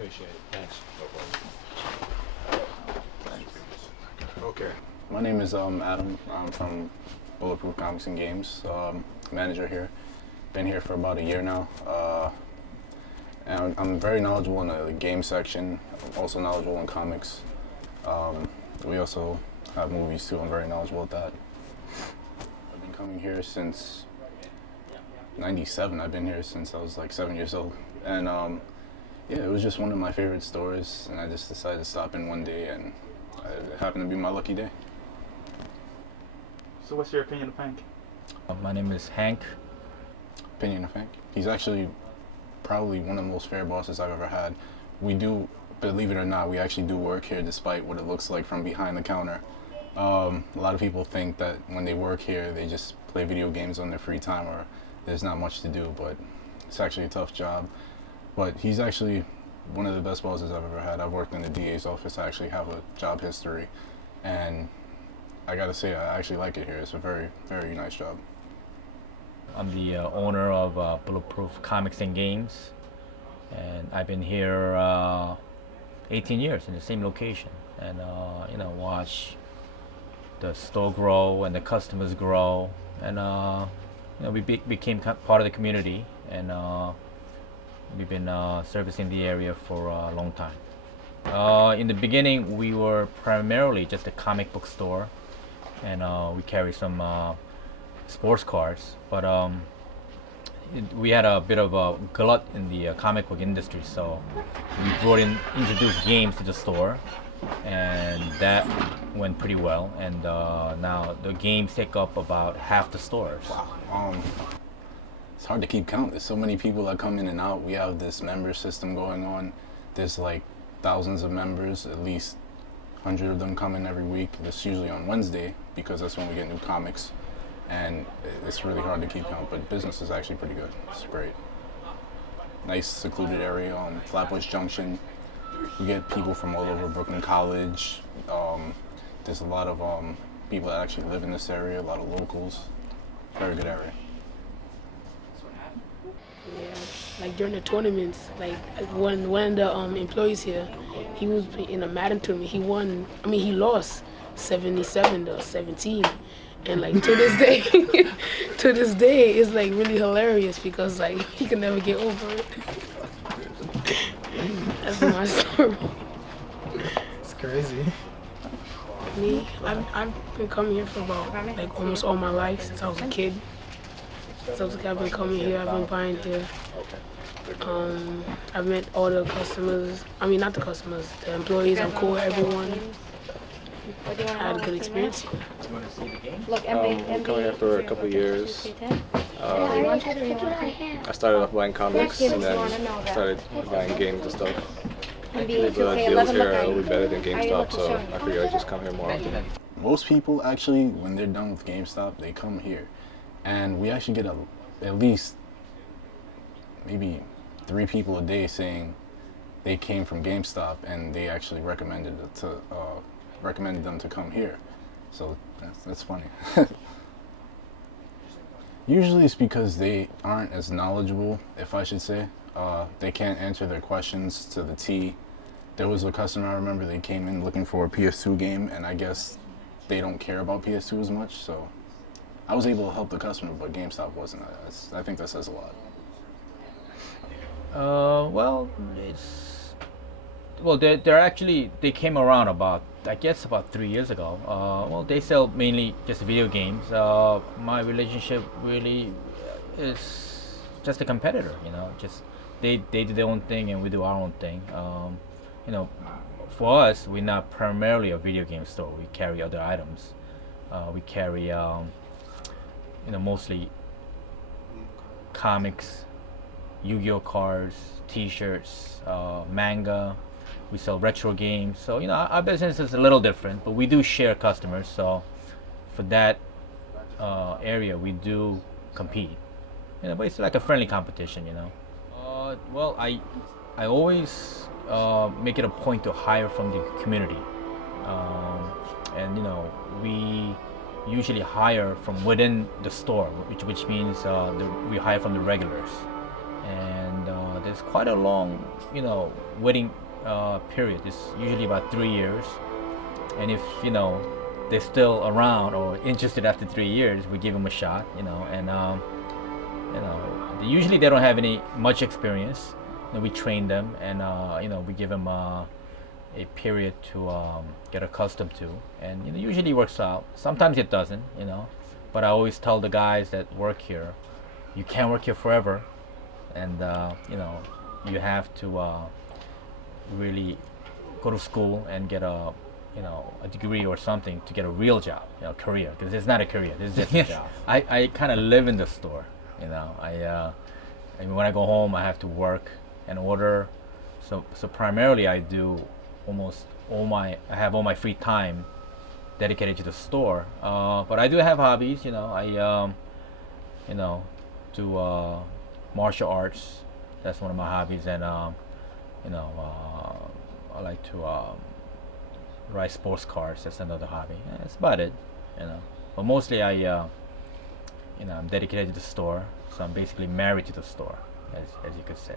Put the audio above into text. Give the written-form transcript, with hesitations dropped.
Appreciate it. Thanks. Okay. My name is Adam. I'm from Bulletproof Comics and Games. Manager here. Been here for about a year now. And I'm very knowledgeable in the game section. I'm also knowledgeable in comics. We also have movies too. I'm very knowledgeable at that. I've been coming here since '97. I've been here since I was like 7 years old. And yeah, it was just one of my favorite stores, and I just decided to stop in one day, and it happened to be my lucky day. So what's your opinion of Hank? My name is Hank. Opinion of Hank? He's actually probably one of the most fair bosses I've ever had. We do, believe it or not, we actually do work here despite what it looks like from behind the counter. A lot of people think that when they work here, they just play video games on their free time or there's not much to do, but it's actually a tough job. But he's actually one of the best bosses I've ever had. I've worked in the DA's office. I actually have a job history, and I gotta say, I actually like it here. It's a very, very nice job. I'm the owner of Bulletproof Comics and Games, and I've been here 18 years in the same location, and watch the store grow and the customers grow, and we became part of the community, and we've been servicing the area for a long time. In the beginning, we were primarily just a comic book store, and we carry some sports cards, but we had a bit of a glut in the comic book industry, so we introduced games to the store, and that went pretty well, and now the games take up about half the stores. Wow. It's hard to keep count. There's so many people that come in and out. We have this member system going on. There's like thousands of members, at least 100 of them come in every week. It's usually on Wednesday because that's when we get new comics. And it's really hard to keep count, but business is actually pretty good. It's great. Nice secluded area on Flatbush Junction. We get people from all over Brooklyn College. There's a lot of people that actually live in this area, a lot of locals. Very good area. Yeah, like during the tournaments, like when one of the employees here, he was in a Madden tournament. He lost 77-17, and like to this day, it's like really hilarious because like he can never get over it. That's my story. It's crazy. Me, I've been coming here for about like almost all my life since I was a kid. I've been coming here, I've been buying here. I've met all the customers, not the customers, the employees. I'm cool with everyone. I had a good experience here. I'm coming here for a couple of years. I started off buying comics and then started buying games and stuff. The deals here are a little better than Gamestop, so I figured I'd just come here more often. Most people actually, when they're done with GameStop, they come here. And we actually get at least maybe 3 people a day saying they came from GameStop and they actually recommended them to come here. So that's funny. Usually it's because they aren't as knowledgeable, if I should say. They can't answer their questions to the T. There was a customer, I remember, they came in looking for a PS2 game, and I guess they don't care about PS2 as much, so I was able to help the customer, but GameStop wasn't. I think that says a lot. They came around about 3 years ago. They sell mainly just video games. My relationship really is just a competitor, just they do their own thing and we do our own thing. For us, we're not primarily a video game store. We carry other items. We carry mostly comics, Yu-Gi-Oh cards, T-shirts, manga. We sell retro games. So our business is a little different, but we do share customers. So for that area, we do compete. But it's like a friendly competition. I always make it a point to hire from the community, and we usually hire from within the store, which means we hire from the regulars, and there's quite a long, waiting period. It's usually about 3 years, and if they're still around or interested after 3 years, we give them a shot, and usually they don't have any much experience. We train them, and we give them a period to get accustomed to, and usually works out. Sometimes it doesn't, but I always tell the guys that work here, you can't work here forever, and you have to really go to school and get a degree or something to get a real job, career, because it's not a career, it's just a job. I kind of live in the store, I mean, when I go home I have to work and order, so primarily I do almost I have all my free time dedicated to the store, but I do have hobbies, I do martial arts. That's one of my hobbies, and I like to ride sports cars. That's another hobby. That's about it, But mostly I'm dedicated to the store, so I'm basically married to the store, as you could say.